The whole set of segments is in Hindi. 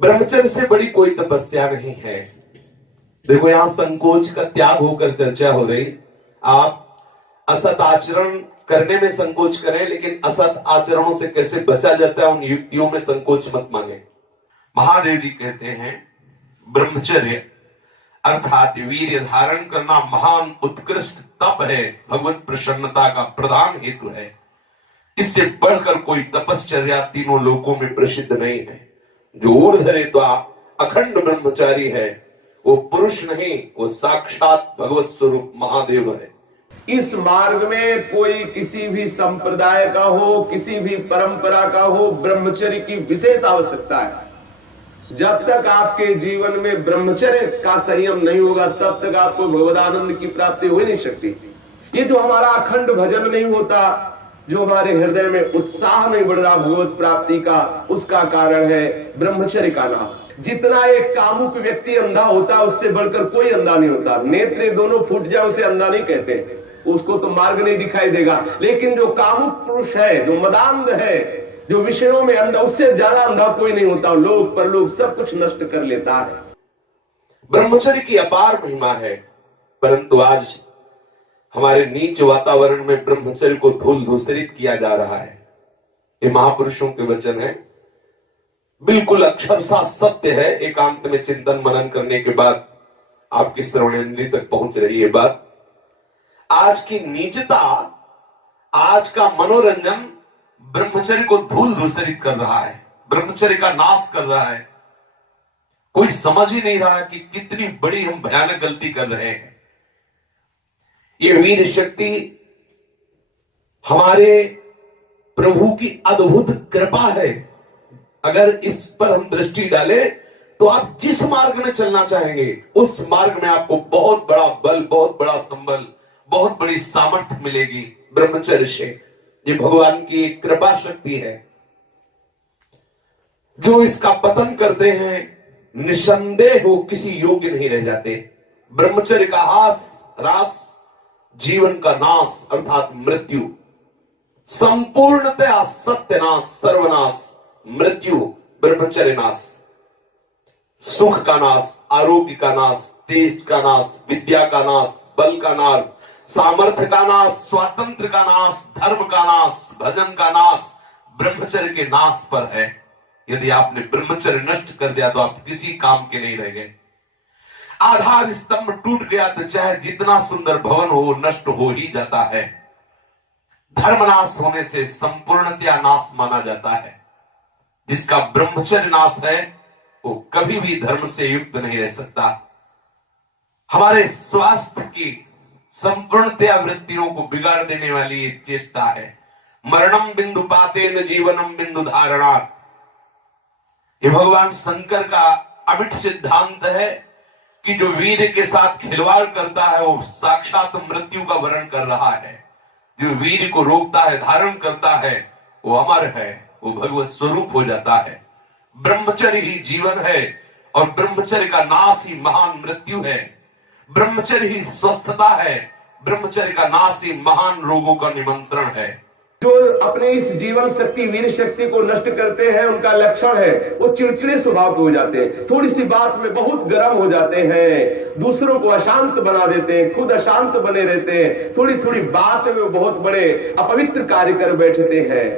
ब्रह्मचर्य से बड़ी कोई तपस्या नहीं है। देखो, यहां संकोच का त्याग होकर चर्चा हो रही। आप असत आचरण करने में संकोच करें, लेकिन असत आचरणों से कैसे बचा जाता है उन युक्तियों में संकोच मत मांगे। महादेव जी कहते हैं ब्रह्मचर्य अर्थात वीर्य धारण करना महान उत्कृष्ट तप है, भगवत प्रसन्नता का प्रधान हेतु है। इससे बढ़कर कोई तपश्चर्या तीनों लोकों में प्रसिद्ध नहीं है। जो ऊर्ध्वरेत्वा अखंड ब्रह्मचारी है वो पुरुष नहीं, वो साक्षात भगवत स्वरूप महादेव है। इस मार्ग में कोई किसी भी संप्रदाय का हो, किसी भी परंपरा का हो, ब्रह्मचर्य की विशेष आवश्यकता है। जब तक आपके जीवन में ब्रह्मचर्य का संयम नहीं होगा तब तक आपको भगवदानंद की प्राप्ति हो ही नहीं सकती। ये जो हमारा अखंड भजन नहीं होता, जो हमारे हृदय में उत्साह नहीं बढ़ रहा भगवत प्राप्ति का, उसका कारण है ब्रह्मचर्य का नाश। जितना एक कामुक व्यक्ति अंधा होता है उससे बढ़कर कोई अंधा नहीं होता। नेत्र दोनों फूट जाए उसे अंधा नहीं कहते, उसको तो मार्ग नहीं दिखाई देगा। लेकिन जो कामुक पुरुष है, जो मदांध है, जो विषयों में अंधा, उससे ज्यादा अंधा कोई नहीं होता। लोक परलोक सब कुछ नष्ट कर लेता है। ब्रह्मचर्य की अपार महिमा है, परंतु आज हमारे नीच वातावरण में ब्रह्मचर्य को धूल धूसरित किया जा रहा है। ये महापुरुषों के वचन है, बिल्कुल अक्षरशः सत्य है। एकांत में चिंतन मनन करने के बाद आपकी श्रवणेंद्रिय तक पहुंच रही है बात। आज की नीचता, आज का मनोरंजन ब्रह्मचर्य को धूल धूसरित कर रहा है, ब्रह्मचर्य का नाश कर रहा है। कोई समझ ही नहीं रहा कि कितनी बड़ी हम भयानक गलती कर रहे हैं। ये वीर शक्ति हमारे प्रभु की अद्भुत कृपा है। अगर इस पर हम दृष्टि डालें तो आप जिस मार्ग में चलना चाहेंगे उस मार्ग में आपको बहुत बड़ा बल, बहुत बड़ा संबल, बहुत बड़ी सामर्थ्य मिलेगी ब्रह्मचर्य से। ये भगवान की कृपा शक्ति है। जो इसका पतन करते हैं निसंदेह वो किसी योग्य नहीं रह जाते। ब्रह्मचर्य का ह्रास जीवन का नाश अर्थात मृत्यु, संपूर्णतया सत्यनाश, सर्वनाश, मृत्यु, ब्रह्मचर्य नाश, सुख का नाश, आरोग्य का नाश, तेज का नाश, विद्या का नाश, बल का नाश, सामर्थ्य का नाश, स्वातंत्र का नाश, धर्म का नाश, भजन का नाश ब्रह्मचर्य के नाश पर है। यदि आपने ब्रह्मचर्य नष्ट कर दिया तो आप किसी काम के नहीं रह गए। आधार स्तंभ टूट गया तो चाहे जितना सुंदर भवन हो नष्ट हो ही जाता है। धर्मनाश होने से संपूर्णतया नाश माना जाता है। जिसका ब्रह्मचर्य नाश है वो कभी भी धर्म से युक्त नहीं रह सकता। हमारे स्वास्थ्य की संपूर्णतया वृत्तियों को बिगाड़ देने वाली ये चेष्टा है। मरणम बिंदु पातेन जीवनम बिंदु धारणा, ये भगवान शंकर का अमिट सिद्धांत है कि जो वीर के साथ खिलवाड़ करता है वो साक्षात मृत्यु का वर्ण कर रहा है। जो वीर को रोकता है, धारण करता है, वो अमर है, वो भगवत स्वरूप हो जाता है। ब्रह्मचर्य ही जीवन है और ब्रह्मचर्य का नाश ही महान मृत्यु है। ब्रह्मचर्य ही स्वस्थता है, ब्रह्मचर्य का नाश ही महान रोगों का निमंत्रण है। जो अपने इस जीवन शक्ति, वीर शक्ति को नष्ट करते हैं उनका लक्षण है वो चिड़चिड़े स्वभाव के हो जाते हैं। थोड़ी सी बात में बहुत गर्म हो जाते हैं, दूसरों को अशांत बना देते हैं, खुद अशांत बने रहते हैं। थोड़ी थोड़ी बात में वो बहुत बड़े अपवित्र कार्य कर बैठते हैं।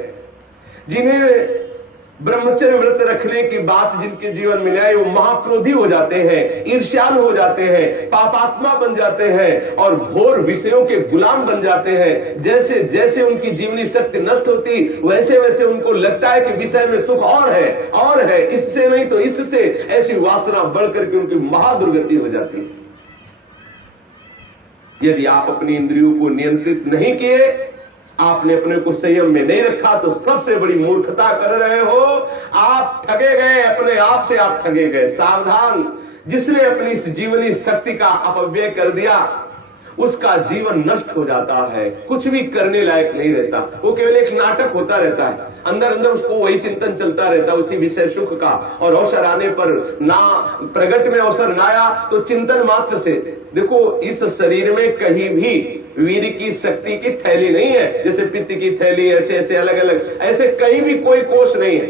जिन्हें ब्रह्मचर्य व्रत रखने की बात जिनके जीवन में आए वो महाक्रोधी हो जाते हैं, ईर्ष्यालु हो जाते हैं, पापात्मा बन जाते हैं और घोर विषयों के गुलाम बन जाते हैं। जैसे जैसे उनकी जीवनी शक्ति नष्ट होती वैसे वैसे उनको लगता है कि विषय में सुख और है, इससे नहीं तो इससे, ऐसी वासना बढ़ करके उनकी महादुर्गति हो जाती है। यदि आप अपनी इंद्रियों को नियंत्रित नहीं किए, आपने अपने को संयम में नहीं रखा तो सबसे बड़ी मूर्खता कर रहे हो। आप ठगे गए, अपने आप से आप ठगे गए। सावधान, जिसने अपनी इस जीवनी शक्ति का अपव्यय कर दिया उसका जीवन नष्ट हो जाता है, कुछ भी करने लायक नहीं रहता। वो केवल एक नाटक होता रहता है, अंदर अंदर उसको वही चिंतन चलता रहता है उसी विषय सुख का। और अवसर आने पर ना प्रगट में अवसर ना आया तो चिंतन मात्र से। देखो, इस शरीर में कहीं भी वीर की शक्ति की थैली नहीं है। जैसे पित्त की थैली, ऐसे ऐसे अलग अलग, ऐसे कहीं भी कोई कोष नहीं है।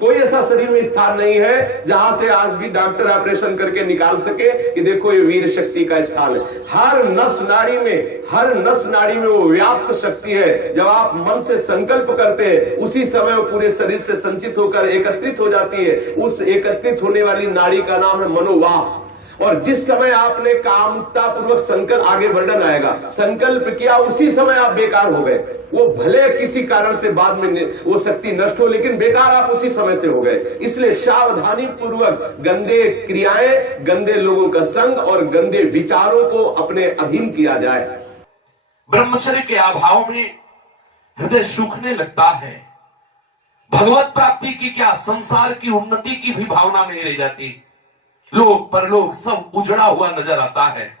कोई ऐसा शरीर में स्थान नहीं है जहां से आज भी डॉक्टर ऑपरेशन करके निकाल सके कि देखो ये वीर शक्ति का स्थान है। हर नस नाड़ी में वो व्याप्त शक्ति है। जब आप मन से संकल्प करते हैं उसी समय वो पूरे शरीर से संचित होकर एकत्रित हो जाती है। उस एकत्रित होने वाली नाड़ी का नाम है मनोवाह। और जिस समय आपने कामुकता पूर्वक संकल्प, आगे वर्णन आएगा, संकल्प किया उसी समय आप बेकार हो गए। वो भले किसी कारण से बाद में वो शक्ति नष्ट हो, लेकिन बेकार आप उसी समय से हो गए। इसलिए सावधानी पूर्वक गंदे क्रियाएं, गंदे लोगों का संग और गंदे विचारों को अपने अधीन किया जाए। ब्रह्मचर्य के अभाव में हृदय सूखने लगता है। भगवत प्राप्ति की क्या, संसार की उन्नति की भी भावना नहीं रह जाती। लोक परलोक सब उजड़ा हुआ नजर आता है।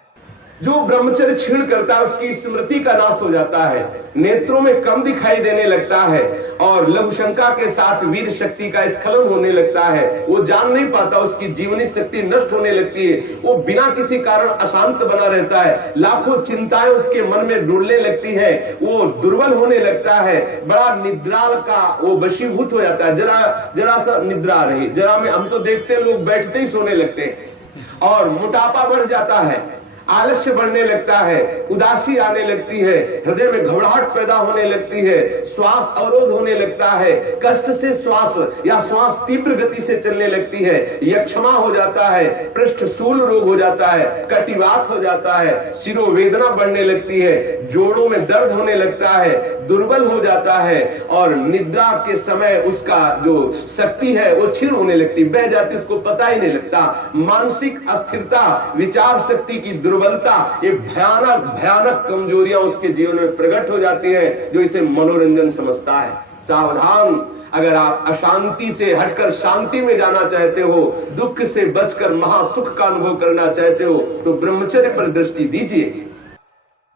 जो ब्रह्मचर्य छीण करता है उसकी स्मृति का नाश हो जाता है, नेत्रों में कम दिखाई देने लगता है और लघुशंका के साथ वीर शक्ति का स्खलन होने लगता है। वो जान नहीं पाता, उसकी जीवनी शक्ति नष्ट होने लगती है। वो बिना किसी कारण अशांत बना रहता है, लाखों चिंताएं उसके मन में डुलने लगती है, वो दुर्बल होने लगता है, बड़ा निद्रा का वो वशीभूत हो जाता है। जरा सा निद्रा आ रही, जरा में हम तो देखते हैं लोग बैठते ही सोने लगते हैं और मोटापा बढ़ जाता है, आलस्य बढ़ने लगता है, उदासी आने लगती है, हृदय में घबराहट पैदा होने लगती है, श्वास अवरोध होने लगता है, कष्ट से श्वास या श्वास तीव्र गति से चलने लगती है, यक्षमा हो जाता है, पृष्ठशूल रोग हो जाता है, कटिवात हो जाता है, शिरोवेदना बढ़ने लगती है, जोड़ों में दर्द होने लगता है, दुर्बल हो जाता है और निद्रा के समय उसका जो शक्ति है वो क्षीण होने लगती, बह जाती, उसको पता ही नहीं लगता। मानसिक अस्थिरता, विचार शक्ति की दुर्बलता, ये भयानक भयानक कमजोरियां उसके जीवन में प्रकट हो जाती है, जो इसे मनोरंजन समझता है। सावधान, अगर आप अशांति से हटकर शांति में जाना चाहते हो, दुख से बचकर महासुख का अनुभव करना चाहते हो, तो ब्रह्मचर्य पर दृष्टि दीजिए।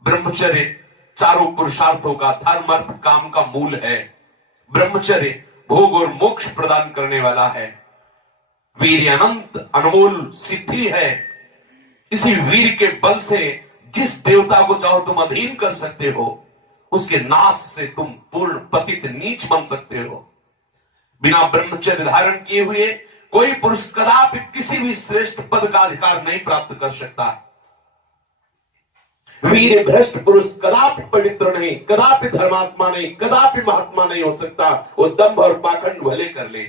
ब्रह्मचर्य चारों पुरुषार्थों का, धर्म अर्थ काम का मूल है। ब्रह्मचर्य भोग और मोक्ष प्रदान करने वाला है। वीर अनंत अनमोल सिद्धि है। इसी वीर के बल से जिस देवता को चाहो तुम अधीन कर सकते हो, उसके नाश से तुम पूर्ण पतित नीच बन सकते हो। बिना ब्रह्मचर्य धारण किए हुए कोई पुरुष कदापि किसी भी श्रेष्ठ पद का अधिकार नहीं प्राप्त कर सकता। वीर भ्रष्ट पुरुष कदापि पवित्र नहीं, कदापि धर्मात्मा नहीं, कदापि महात्मा नहीं हो सकता। वो दंभ और पाखंड भले कर ले।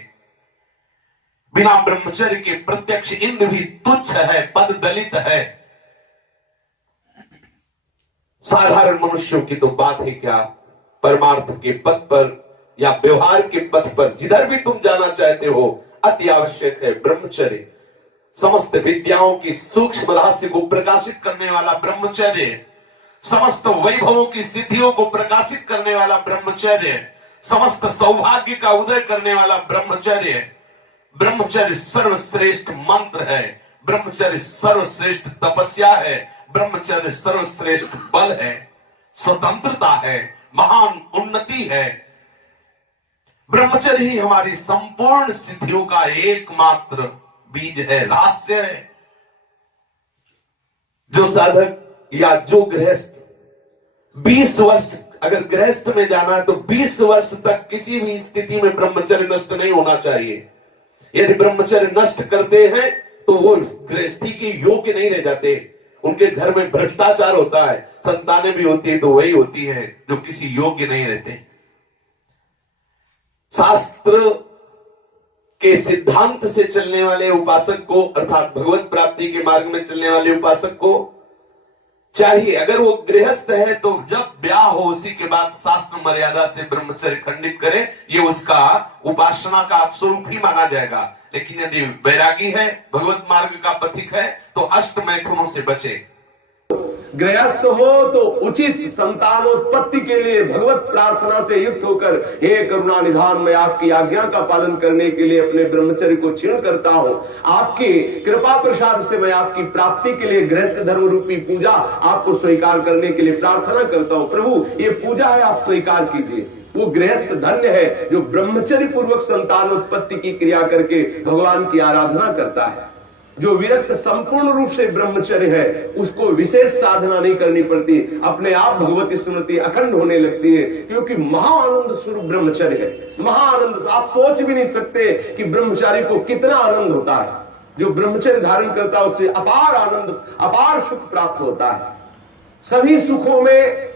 बिना ब्रह्मचर्य के प्रत्यक्ष इंद्र भी तुच्छ है, पद दलित है। साधारण मनुष्यों की तो बात है क्या, परमार्थ के पथ पर या व्यवहार के पथ पर जिधर भी तुम जाना चाहते हो, अति आवश्यक है ब्रह्मचर्य। समस्त विद्याओं की सूक्ष्म रहस्य को प्रकाशित करने वाला ब्रह्मचर्य, समस्त वैभवों की सिद्धियों को प्रकाशित करने वाला ब्रह्मचर्य, समस्त सौभाग्य का उदय करने वाला ब्रह्मचर्य। ब्रह्मचर्य सर्वश्रेष्ठ मंत्र है, ब्रह्मचर्य सर्वश्रेष्ठ तपस्या है, ब्रह्मचर्य सर्वश्रेष्ठ बल है, स्वतंत्रता है, महान उन्नति है। ब्रह्मचर्य ही हमारी संपूर्ण सिद्धियों का एकमात्र बीज है, रहस्य है। जो साधक या जो गृहस्थ 20 वर्ष अगर गृहस्थ में जाना है तो 20 वर्ष तक किसी भी स्थिति में ब्रह्मचर्य नष्ट नहीं होना चाहिए। यदि ब्रह्मचर्य नष्ट करते हैं तो वो गृहस्थी के योग्य नहीं रह जाते। उनके घर में भ्रष्टाचार होता है, संतानें भी होती है तो वही होती है जो किसी योग्य नहीं रहते। शास्त्र के सिद्धांत से चलने वाले उपासक को, अर्थात भगवत प्राप्ति के मार्ग में चलने वाले उपासक को चाहिए, अगर वो गृहस्थ है तो जब ब्याह हो उसी के बाद शास्त्र मर्यादा से ब्रह्मचर्य खंडित करे, ये उसका उपासना का स्वरूप ही माना जाएगा। लेकिन यदि वैरागी है, भगवत मार्ग का पथिक है, तो अष्ट मैथुनों से बचे। गृहस्थ हो तो उचित संतानोत्पत्ति के लिए भगवत प्रार्थना से युक्त होकर, हे करुणा निधान, मैं आपकी आज्ञा का पालन करने के लिए अपने ब्रह्मचर्य को क्षीण करता हूँ। आपकी कृपा प्रसाद से मैं आपकी प्राप्ति के लिए गृहस्थ धर्म रूपी पूजा आपको स्वीकार करने के लिए प्रार्थना करता हूँ। प्रभु, ये पूजा है, आप स्वीकार कीजिए। वो गृहस्थ धन्य है जो ब्रह्मचर्य पूर्वक संतानोत्पत्ति की क्रिया करके भगवान की आराधना करता है। जो विरक्त संपूर्ण रूप से ब्रह्मचर्य है उसको विशेष साधना नहीं करनी पड़ती, अपने आप भगवती स्मृति अखंड होने लगती है, क्योंकि महाआनंद स्वरूप ब्रह्मचर्य है। महाआनंद, आप सोच भी नहीं सकते कि ब्रह्मचारी को कितना आनंद होता है। जो ब्रह्मचर्य धारण करता है उससे अपार आनंद, अपार सुख प्राप्त होता है। सभी सुखों में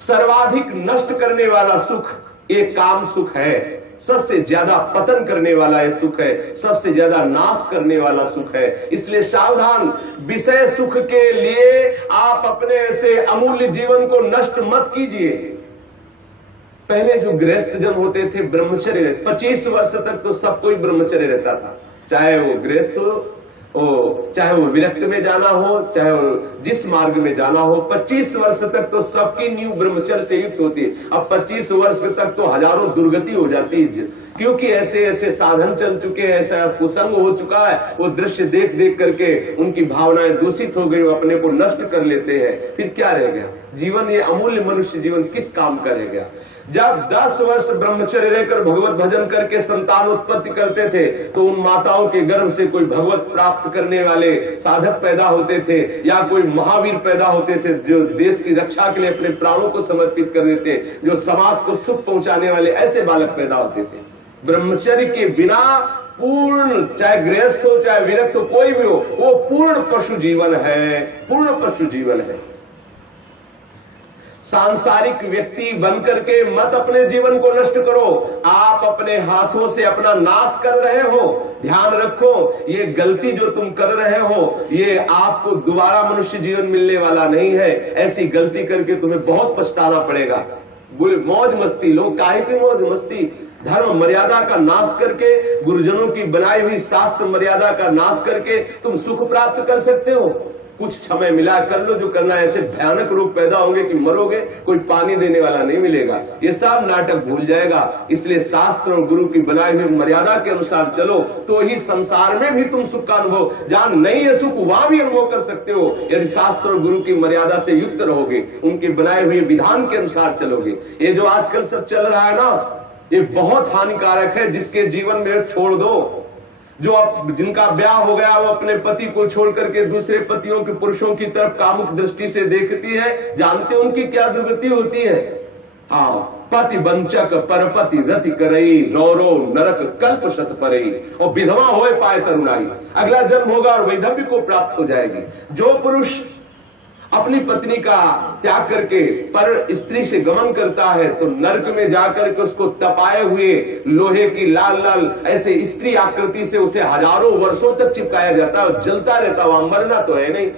सर्वाधिक नष्ट करने वाला सुख एक काम सुख है, सबसे ज्यादा पतन करने वाला यह सुख है, सबसे ज्यादा नाश करने वाला सुख है। इसलिए सावधान, विषय सुख के लिए आप अपने ऐसे अमूल्य जीवन को नष्ट मत कीजिए। पहले जो गृहस्थ जन होते थे ब्रह्मचर्य, 25 वर्ष तक तो सब कोई ब्रह्मचर्य रहता था, चाहे वो गृहस्थ हो, चाहे वो विरक्त में जाना हो, चाहे वो जिस मार्ग में जाना हो। 25 वर्ष तक तो सबकी नींव ब्रह्मचर्य से युक्त होती है। अब 25 वर्ष तक तो हजारों दुर्गति हो जाती है, क्योंकि ऐसे ऐसे साधन चल चुके हैं, ऐसा कुसंग हो चुका है, वो दृश्य देख देख करके उनकी भावनाएं दूषित हो गई, वो अपने को नष्ट कर लेते हैं। फिर क्या रह गया जीवन? ये अमूल्य मनुष्य जीवन किस काम का रह गया? जब 10 वर्ष ब्रह्मचर्य रहकर भगवत भजन करके संतान उत्पत्ति करते थे तो उन माताओं के गर्भ से कोई भगवत प्राप्त करने वाले साधक पैदा होते थे, या कोई महावीर पैदा होते थे जो देश की रक्षा के लिए अपने प्राणों को समर्पित कर देते, जो समाज को सुख पहुंचाने वाले ऐसे बालक पैदा होते थे। ब्रह्मचर्य के बिना पूर्ण, चाहे गृहस्थ हो चाहे विरक्त हो, कोई भी हो, वो पूर्ण पशु जीवन है, पूर्ण पशु जीवन है। सांसारिक व्यक्ति बनकर के मत अपने जीवन को नष्ट करो, आप अपने हाथों से अपना नाश कर रहे हो। ध्यान रखो, ये गलती जो तुम कर रहे हो ये आपको दोबारा मनुष्य जीवन मिलने वाला नहीं है। ऐसी गलती करके तुम्हें बहुत पछताना पड़ेगा। मौज मस्ती, लोग काहे की मौज मस्ती? धर्म मर्यादा का नाश करके, गुरुजनों की बनाई हुई शास्त्र मर्यादा का नाश करके तुम सुख प्राप्त कर सकते हो। कुछ समय मिला, कर लो जो करना है। ऐसे भयानक रोग पैदा होंगे कि मरोगे, कोई पानी देने वाला नहीं मिलेगा। ये सब नाटक भूल जाएगा। इसलिए शास्त्र और गुरु की बनाई हुई मर्यादा के अनुसार चलो, तो ही संसार में भी तुम सुख का अनुभव, जहां नहीं है सुख वहां भी अनुभव कर सकते हो, यदि शास्त्र और गुरु की मर्यादा से युक्त रहोगे, उनके बनाए हुए विधान के अनुसार चलोगे। ये जो आजकल सब चल रहा है ना, ये बहुत हानिकारक है। जिसके जीवन में छोड़ दो, जो अब जिनका ब्याह हो गया वो अपने पति को छोड़ करके दूसरे पतियों के पुरुषों की तरफ कामुक दृष्टि से देखती है, जानते उनकी क्या दुर्गति होती है? हाँ, पति वंचक परपति रति करई, रौरो नरक कल्प शत परई, और विधवा होए पाए तरुणाई, अगला जन्म होगा और वैधव्य को प्राप्त हो जाएगी। जो पुरुष अपनी पत्नी का त्याग करके पर स्त्री से गमन करता है तो नरक में जाकर के उसको तपाए हुए लोहे की लाल लाल ऐसे स्त्री आकृति से उसे हजारों वर्षों तक चिपकाया जाता है और जलता रहता, वहां मरना तो है नहीं।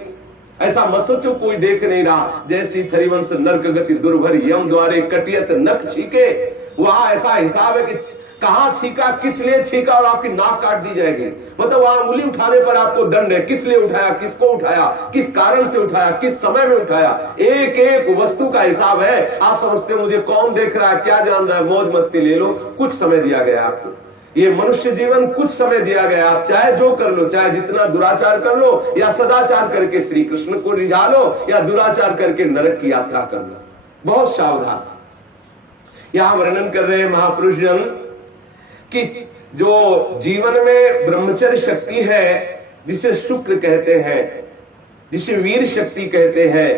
ऐसा मत सोचो कोई देख नहीं रहा। जैसी थरिवंश नरक गति दुर्भर यम द्वारे कटियत नख छीके, वहां ऐसा हिसाब है कि कहां छीका, किस लिए छीका, और आपकी नाक काट दी जाएगी। मतलब वहां उंगली उठाने पर आपको दंड है, किस लिए उठाया, किसको उठाया, किस कारण से उठाया, किस समय में उठाया, एक एक वस्तु का हिसाब है। आप समझते मुझे कौन देख रहा है, क्या जान रहा है, मौज मस्ती ले लो। कुछ समय दिया गया आपको, ये मनुष्य जीवन कुछ समय दिया गया। आप चाहे जो कर लो, चाहे जितना दुराचार कर लो, या सदाचार करके श्री कृष्ण को रिझा लो, या दुराचार करके नरक की यात्रा कर लो। बहुत सावधान। यहां वर्णन कर रहे हैं महापुरुष जन कि जो जीवन में ब्रह्मचर्य शक्ति है, जिसे शुक्र कहते हैं, जिसे वीर शक्ति कहते हैं,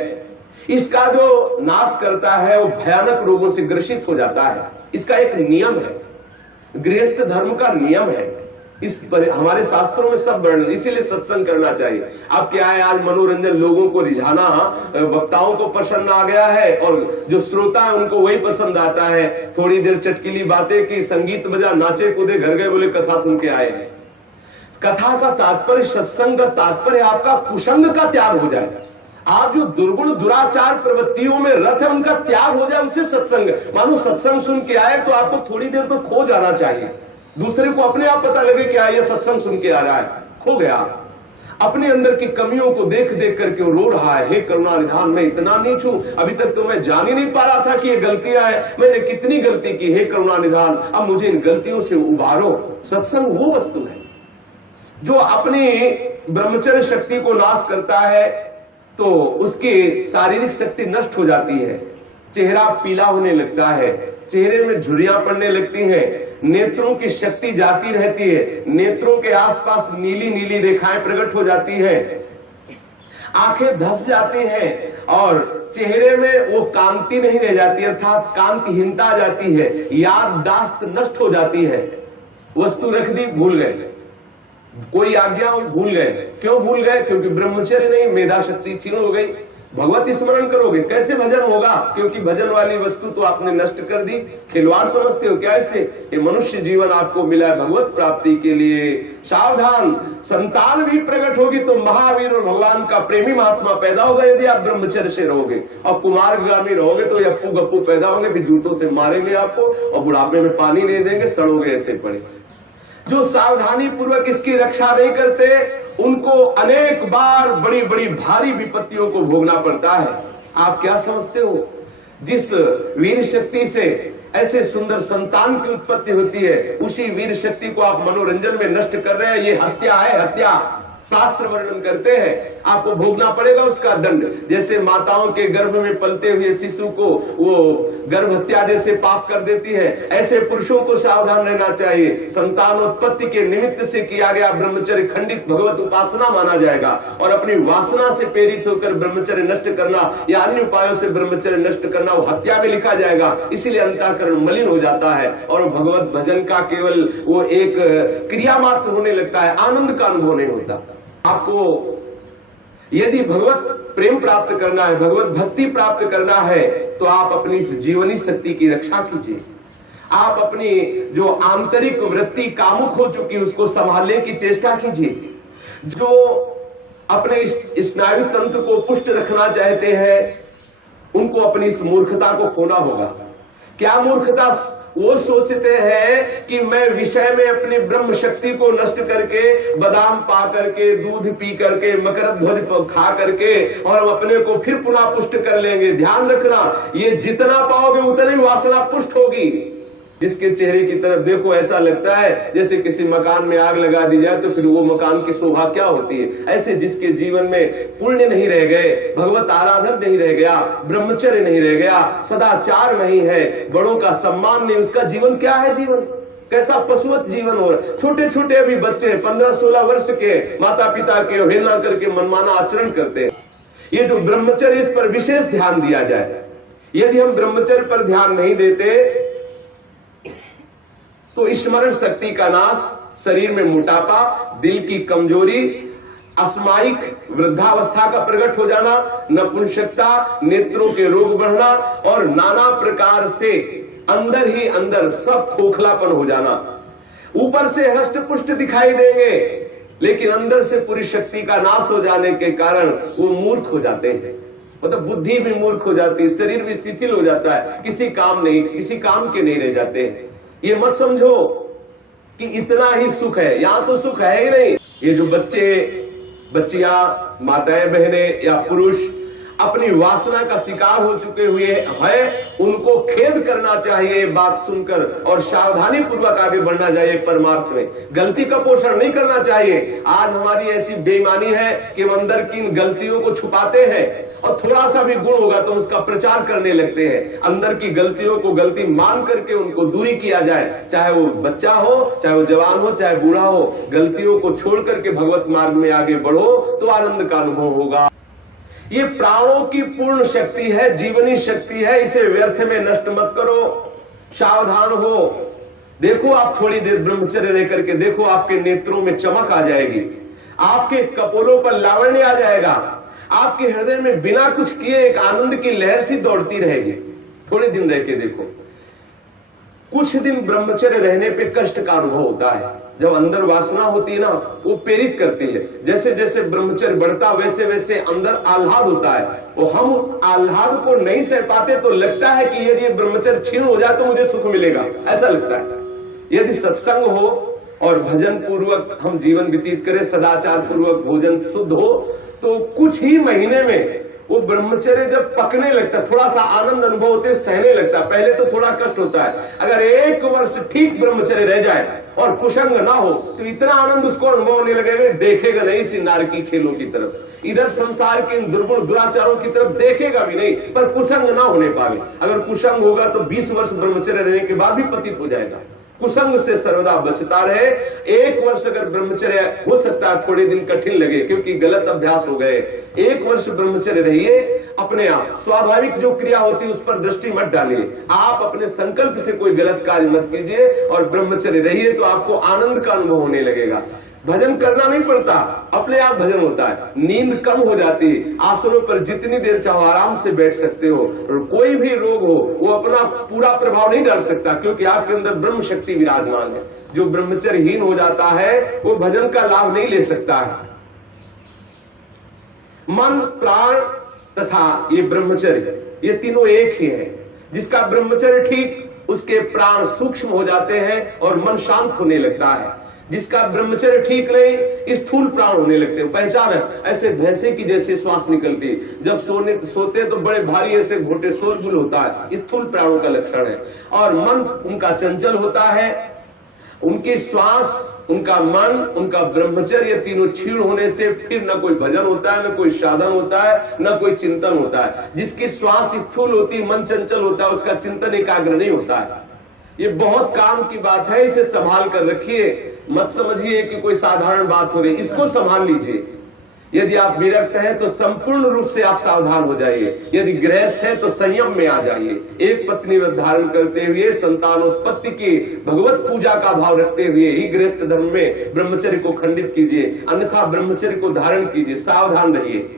इसका जो नाश करता है वो भयानक रोगों से ग्रसित हो जाता है। इसका एक नियम है, गृहस्थ धर्म का नियम है। इस पर हमारे शास्त्रों में सब वर्णन, इसीलिए सत्संग करना चाहिए। अब क्या है, आज मनोरंजन, लोगों को रिझाना, वक्ताओं को पसंद आ गया है और जो श्रोता है उनको वही पसंद आता है। थोड़ी देर चटकीली बातें की, संगीत बजा, नाचे कूदे, घर गए, बोले कथा सुन के आए हैं। कथा का तात्पर्य, सत्संग का तात्पर्य आपका कुसंग का त्याग हो जाए। आप जो दुर्गुण दुराचार प्रवृत्तियों में रत है उनका त्याग हो जाए, उससे सत्संग। मानो सत्संग सुन के आए तो आपको थोड़ी देर तो खो जाना चाहिए। दूसरे को अपने आप पता लगे कि ये सत्संग सुन के आ रहा है, खो गया। अपने अंदर की कमियों को देख देख करके वो रो रहा है, हे करुणा निधान, मैं इतना नीच हूं, अभी तक तो मैं जान ही नहीं पा रहा था कि ये गलतियां हैं, मैंने कितनी गलती की, हे करुणा निधान, अब मुझे इन गलतियों से उबारो। सत्संग वो वस्तु है जो अपनी ब्रह्मचर्य शक्ति को नाश करता है तो उसकी शारीरिक शक्ति नष्ट हो जाती है, चेहरा पीला होने लगता है, चेहरे में झुर्रियां पड़ने लगती हैं, नेत्रों की शक्ति जाती रहती है, नेत्रों के आसपास नीली नीली रेखाएं प्रकट हो जाती है, आंखें धस जाती हैं और चेहरे में वो कांति नहीं रह जाती, अर्थात कांतिहीनता आ जाती है, याददाश्त नष्ट हो जाती है। वस्तु रख दी, भूल गए, कोई आज्ञा भूल गए। क्यों भूल गए? क्योंकि ब्रह्मचर्य नहीं, मेधा शक्ति क्षीण हो गई। भगवत स्मरण करोगे, कैसे भजन होगा? क्योंकि भजन वाली वस्तु तो आपने नष्ट कर दी। खिलवाड़ समझते हो क्या इससे? ये मनुष्य जीवन आपको मिला है भगवत प्राप्ति के लिए। सावधान, संतान भी प्रकट होगी तो महावीर और भगवान का प्रेमी महात्मा पैदा होगा यदि आप ब्रह्मचर्य से रहोगे। और कुमारगामी रहोगे तो अप्पू गप्पू पैदा होंगे, फिर जूतों से मारेंगे आपको और बुढ़ापे में पानी नहीं देंगे, सड़ोगे ऐसे पड़े। जो सावधानी पूर्वक इसकी रक्षा नहीं करते उनको अनेक बार बड़ी बड़ी भारी विपत्तियों को भोगना पड़ता है। आप क्या समझते हो? जिस वीर शक्ति से ऐसे सुंदर संतान की उत्पत्ति होती है, उसी वीर शक्ति को आप मनोरंजन में नष्ट कर रहे हैं। ये हत्या है, हत्या। शास्त्र वर्णन करते हैं, आपको भोगना पड़ेगा उसका दंड। जैसे माताओं के गर्भ में पलते हुए शिशु को वो गर्भ हत्या जैसे पाप कर देती है, ऐसे पुरुषों को सावधान रहना चाहिए। संतानोत्पत्ति के निमित्त से किया गया ब्रह्मचर्य खंडित भगवत उपासना माना जाएगा और अपनी वासना से प्रेरित होकर ब्रह्मचर्य नष्ट करना या अन्य उपायों से ब्रह्मचर्य नष्ट करना वो हत्या में लिखा जाएगा। इसीलिए अंतःकरण मलिन हो जाता है और भगवत भजन का केवल वो एक क्रिया मात्र होने लगता है, आनंद का अनुभव नहीं होता। आपको यदि भगवत प्रेम प्राप्त करना है, भगवत भक्ति प्राप्त करना है, तो आप अपनी इस जीवनी शक्ति की रक्षा कीजिए। आप अपनी जो आंतरिक वृत्ति कामुक हो चुकी उसको संभालने की चेष्टा कीजिए। जो अपने इस स्नायु तंत्र को पुष्ट रखना चाहते हैं उनको अपनी इस मूर्खता को खोना होगा। क्या मूर्खता? वो सोचते हैं कि मैं विषय में अपनी ब्रह्म शक्ति को नष्ट करके, बादाम पा करके, दूध पी करके, मकरंद ध्वज खा करके और हम अपने को फिर पुनः पुष्ट कर लेंगे। ध्यान रखना, ये जितना पाओगे उतनी वासना पुष्ट होगी। जिसके चेहरे की तरफ देखो ऐसा लगता है जैसे किसी मकान में आग लगा दी जाए तो फिर वो मकान की शोभा क्या होती है। ऐसे जिसके जीवन में पुण्य नहीं रह गए, भगवत आराधन नहीं रह गया, ब्रह्मचर्य नहीं रह गया, सदाचार नहीं है, बड़ों का सम्मान नहीं, उसका जीवन क्या है? जीवन कैसा पशुवत जीवन हो रहा है। छोटे छोटे अभी बच्चे 15-16 वर्ष के माता पिता के अवहेलना करके मनमाना आचरण करते हैं। ये जो ब्रह्मचर्य, इस पर विशेष ध्यान दिया जाए। यदि हम ब्रह्मचर्य पर ध्यान नहीं देते तो स्मरण शक्ति का नाश, शरीर में मोटापा, दिल की कमजोरी, अस्मायिक वृद्धावस्था का प्रकट हो जाना, नपुंसकता, नेत्रों के रोग बढ़ना और नाना प्रकार से अंदर ही अंदर सब खोखलापन हो जाना। ऊपर से हष्ट पुष्ट दिखाई देंगे लेकिन अंदर से पूरी शक्ति का नाश हो जाने के कारण वो मूर्ख हो जाते हैं। मतलब बुद्धि भी मूर्ख हो जाती है, शरीर भी शिथिल हो जाता है, किसी काम के नहीं रह जाते हैं। ये मत समझो कि इतना ही सुख है, यहां तो सुख है ही नहीं। ये जो बच्चे, बच्चियां, माताएं, बहनें या पुरुष अपनी वासना का शिकार हो चुके हुए हैं, उनको खेद करना चाहिए बात सुनकर और सावधानी पूर्वक आगे बढ़ना चाहिए परमार्थ में। गलती का पोषण नहीं करना चाहिए। आज हमारी ऐसी बेईमानी है कि हम अंदर की इन गलतियों को छुपाते हैं और थोड़ा सा भी गुण होगा तो उसका प्रचार करने लगते हैं। अंदर की गलतियों को गलती मान करके उनको दूरी किया जाए, चाहे वो बच्चा हो, चाहे वो जवान हो, चाहे बूढ़ा हो। गलतियों को छोड़ करके भगवत मार्ग में आगे बढ़ो तो आनंद का अनुभव होगा। ये प्राणों की पूर्ण शक्ति है, जीवनी शक्ति है, इसे व्यर्थ में नष्ट मत करो। सावधान हो। देखो आप थोड़ी देर ब्रह्मचर्य रह करके देखो, आपके नेत्रों में चमक आ जाएगी, आपके कपोलों पर लावण्य आ जाएगा, आपके हृदय में बिना कुछ किए एक आनंद की लहर सी दौड़ती रहेगी। थोड़े दिन रह के देखो। कुछ दिन ब्रह्मचर्य रहने पे कष्ट का अनुभव होता है। जब अंदर वासना होती है ना, वो प्रेरित करती है। जैसे जैसे ब्रह्मचर्य बढ़ता वैसे वैसे अंदर आह्लाद होता है। और हम आह्लाद को नहीं सह पाते तो लगता है कि यदि ब्रह्मचर्य क्षीण हो जाए तो मुझे सुख मिलेगा, ऐसा लगता है। यदि सत्संग हो और भजन पूर्वक हम जीवन व्यतीत करें, सदाचार पूर्वक भोजन शुद्ध हो, तो कुछ ही महीने में वो ब्रह्मचर्य जब पकने लगता, थोड़ा सा आनंद अनुभव होते सहने लगता। पहले तो थोड़ा कष्ट होता है। अगर 1 वर्ष ठीक ब्रह्मचर्य रह जाए और कुसंग ना हो तो इतना आनंद उसको अनुभव होने लगेगा, देखेगा नहीं इसी नारकी खेलों की तरफ, इधर संसार के इन दुर्गुण दुराचारों की तरफ देखेगा भी नहीं, पर कुसंग ना होने पावे। अगर कुसंग होगा तो 20 वर्ष ब्रह्मचर्य रहने के बाद भी पतित हो जाएगा। कुसंग से सर्वदा बचता रहे। 1 वर्ष अगर ब्रह्मचर्य, हो सकता है थोड़े दिन कठिन लगे क्योंकि गलत अभ्यास हो गए, 1 वर्ष ब्रह्मचर्य रहिए। अपने आप स्वाभाविक जो क्रिया होती है उस पर दृष्टि मत डालिए, आप अपने संकल्प से कोई गलत कार्य मत कीजिए और ब्रह्मचर्य रहिए, तो आपको आनंद का अनुभव होने लगेगा। भजन करना नहीं पड़ता, अपने आप भजन होता है। नींद कम हो जाती है, आसनों पर जितनी देर चाहो आराम से बैठ सकते हो, और कोई भी रोग हो वो अपना पूरा प्रभाव नहीं डाल सकता क्योंकि आपके अंदर ब्रह्म शक्ति विराजमान है। जो ब्रह्मचर्यहीन हो जाता है वो भजन का लाभ नहीं ले सकता है। मन, प्राण तथा ये ब्रह्मचर्य, ये तीनों एक ही है। जिसका ब्रह्मचर्य ठीक, उसके प्राण सूक्ष्म हो जाते हैं और मन शांत होने लगता है। जिसका ब्रह्मचर्य ठीक नहीं, स्थूल प्राण होने लगते हैं। पहचान है, ऐसे भैंसे की जैसे श्वास निकलती, जब सोते तो बड़े भारी ऐसे घोटे शोरगुल होता है, स्थूल प्राणों का लक्षण है। और मन उनका चंचल होता है, उनकी श्वास, उनका मन, उनका ब्रह्मचर्य, तीनों क्षीण होने से फिर न कोई भजन होता है, न कोई साधन होता है, न कोई चिंतन होता है। जिसकी श्वास स्थूल होती, मन चंचल होता है, उसका चिंतन एकाग्र नहीं होता है। ये बहुत काम की बात है, इसे संभाल कर रखिए। मत समझिए कि कोई साधारण बात हो रही, इसको संभाल लीजिए। यदि आप विरक्त हैं तो संपूर्ण रूप से आप सावधान हो जाइए। यदि गृहस्थ हैं तो संयम में आ जाइए। एक पत्नी व्रत धारण करते हुए, संतानोत्पत्ति की भगवत पूजा का भाव रखते हुए ही गृहस्थ धर्म में ब्रह्मचर्य को खंडित कीजिए, अन्यथा ब्रह्मचर्य को धारण कीजिए। सावधान रहिए।